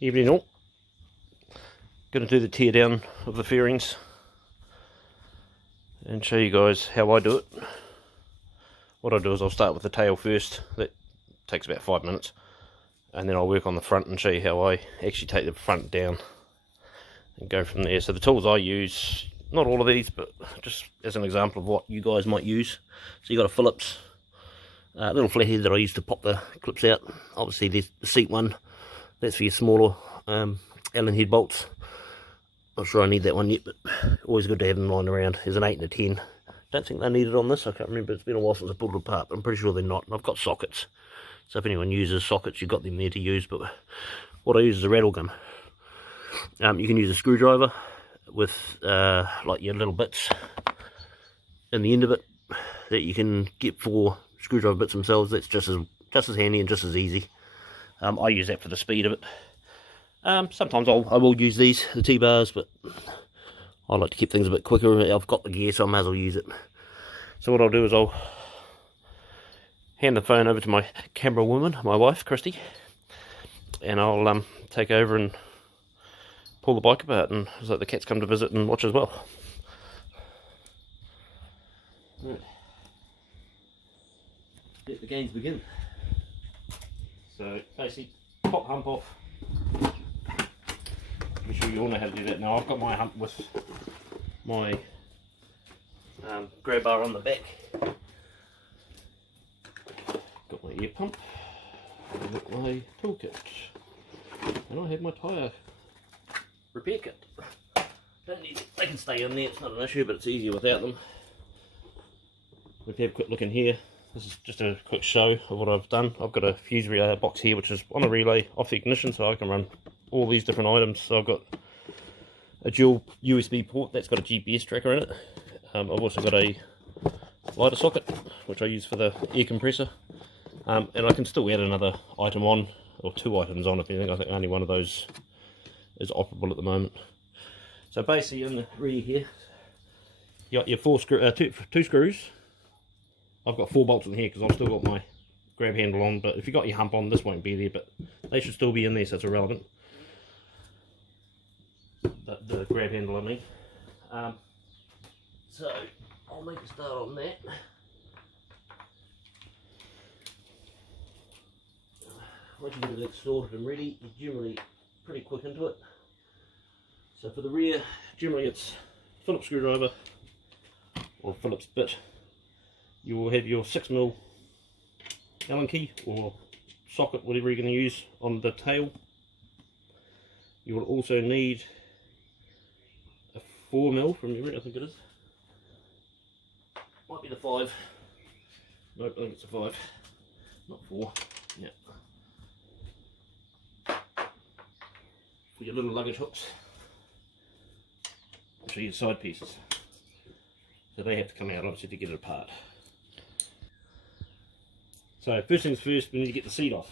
Evening all. Going to do the tear down of the fairings and show you guys how I do it. What I do is I'll start with the tail first. That takes about 5 minutes, and then I'll work on the front and show you how I actually take the front down and go from there. So the tools I use, not all of these, but just as an example of what you guys might use. So you got a Phillips little flathead that I use to pop the clips out. Obviously there's the seat one, that's for your smaller Allen head bolts. Not sure I need that one yet, but always good to have them lying around. There's an 8 and a 10. Don't think they need it on this. I can't remember. It's been a while since I pulled it apart, but I'm pretty sure they're not. And I've got sockets. So if anyone uses sockets, you've got them there to use. But what I use is a rattle gun. You can use a screwdriver with like your little bits in the end of it that you can get for screwdriver bits themselves. That's just as handy and just as easy. I use that for the speed of it. Sometimes I will use these, the T-bars, but I like to keep things a bit quicker. I've got the gear, so I may as well use it. So what I'll do is I'll hand the phone over to my camera woman, my wife, Christy, and I'll take over and pull the bike apart, and so the cats come to visit and watch as well. Right. Let the games begin. So basically, pop hump off. I'm sure you all know how to do that now. I've got my hump with my grab bar on the back. Got my ear pump. I've got my toolkit. And I have my tyre repair kit. Don't need it. They can stay in there, it's not an issue, but it's easier without them. If you have a quick look in here, this is just a quick show of what I've done. I've got a fuse box here which is on a relay off the ignition, so I can run all these different items. So I've got a dual USB port that's got a GPS tracker in it. I've also got a lighter socket which I use for the air compressor, and I can still add another item on, or 2 items on if anything. I think only one of those is operable at the moment. So basically in the rear here you got your two screws. I've got 4 bolts in here because I've still got my grab handle on, but if you've got your hump on, this won't be there, but they should still be in there, so it's irrelevant. The grab handle, I mean. So I'll make a start on that. Once you get it sorted and ready, you're generally pretty quick into it. So for the rear, generally it's Phillips screwdriver or Phillips bit. You will have your 6mm Allen key or socket, whatever you're going to use, on the tail. You will also need a 4mm from memory, I think it is. Might be the 5. Nope, I think it's a 5, not 4. Yeah. For your little luggage hooks, which are your side pieces. So they have to come out obviously to get it apart. So first things first, we need to get the seat off.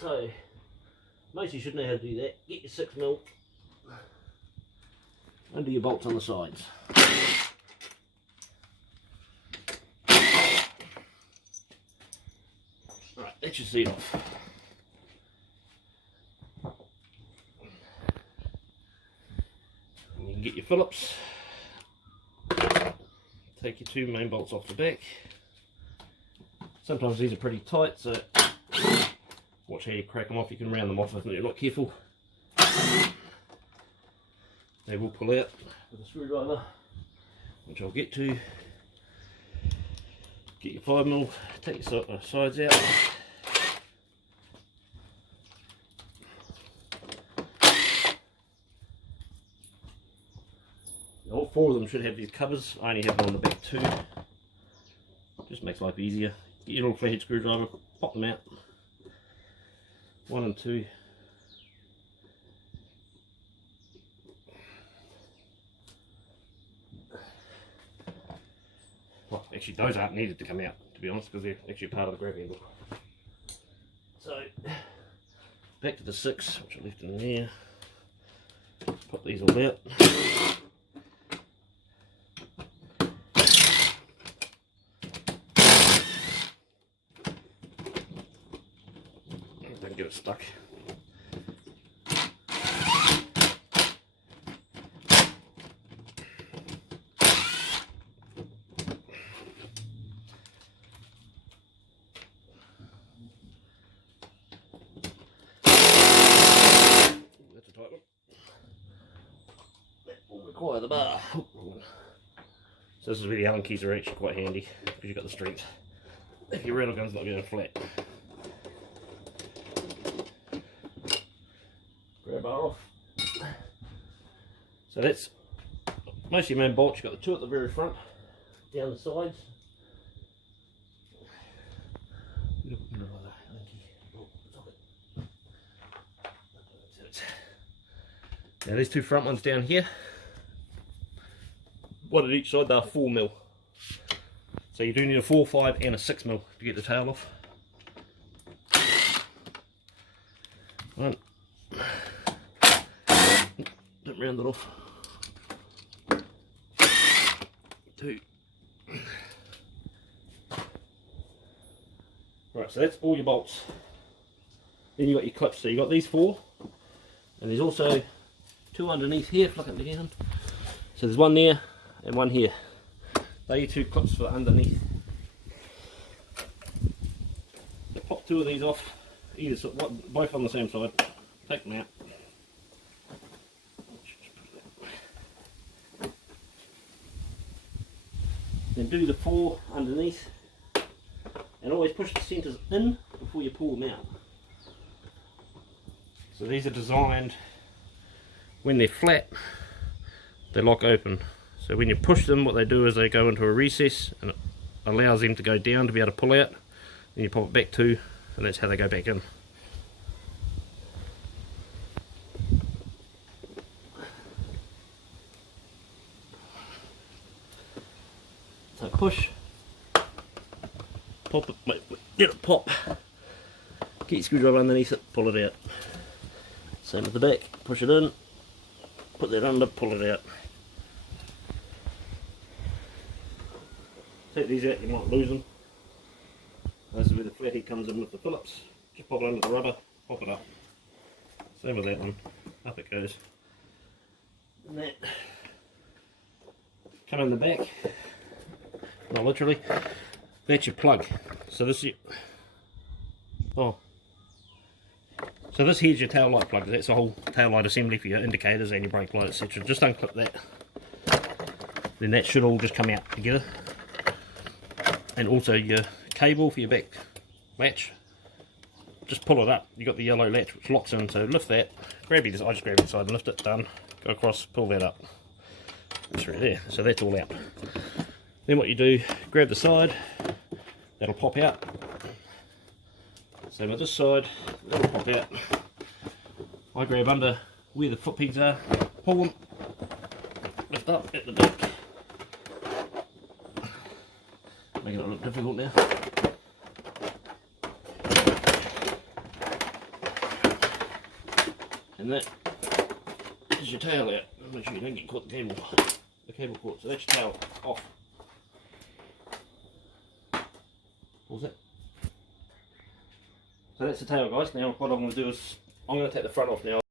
So most of you should know how to do that. Get your 6mm, undo your bolts on the sides. Right, that's your seat off. And you can get your Phillips. Take your 2 main bolts off the back. Sometimes these are pretty tight, so watch how you crack them off. You can round them off if you're not careful. They will pull out with a screwdriver, which I'll get to. Get your 5mm, take your sides out. All 4 of them should have these covers. I only have them on the back 2. Just makes life easier. Get your little flathead screwdriver, pop them out. 1 and 2. Well, actually those aren't needed to come out, to be honest, because they're actually part of the grab handle. So, back to the 6, which I left in there. Pop these all out. Don't get it stuck. tight one. That will require the bar. So this is where the Allen keys are actually quite handy because you've got the strength. If your rattle gun's not going flat. Grab bar off. So that's most of your main bolts. You've got the two at the very front, down the sides. Now these two front ones down here, one at each side, they're 4mm. So you do need a 4, 5 and a 6mm to get the tail off. One. Don't round it off. 2. Right, so that's all your bolts. Then you've got your clips. So you've got these 4, and there's also 2 underneath here, flick it down. So there's one there and one here. They're your 2 clips for underneath. So pop 2 of these off, either side, both on the same side. Take them out. Then do the 4 underneath, and always push the centres in before you pull them out. So these are designed, when they're flat, they lock open. So when you push them, what they do is they go into a recess and it allows them to go down to be able to pull out. Then you pop it back to, and that's how they go back in. So push, pop it, wait, get it pop, get your screwdriver underneath it, pull it out. Same with the back, push it in, put that under, pull it out. Take these out, you might lose them. This is where the flathead comes in with the Phillips. Just pop it under the rubber, pop it up. Same with that one, up it goes. And that, come in the back. Not literally, that's your plug. So this is your, so this here's your tail light plug. That's the whole tail light assembly for your indicators and your brake light, etc. Just unclip that, then that should all just come out together. And also your cable for your back latch, just pull it up. You got the yellow latch which locks in, so lift that, grab your, I just grab it side and lift it, done, go across, pull that up. It's right there, so that's all out. Then what you do, grab the side, that'll pop out. Same with this side, that'll pop out. I grab under where the foot pegs are, pull them, lift up at the back. Making it look difficult now. And that is your tail out. Make sure you don't get caught the cable cord. So that's your tail off. Pulls it. So that's the tail, guys. Now what I'm going to do is I'm going to take the front off now.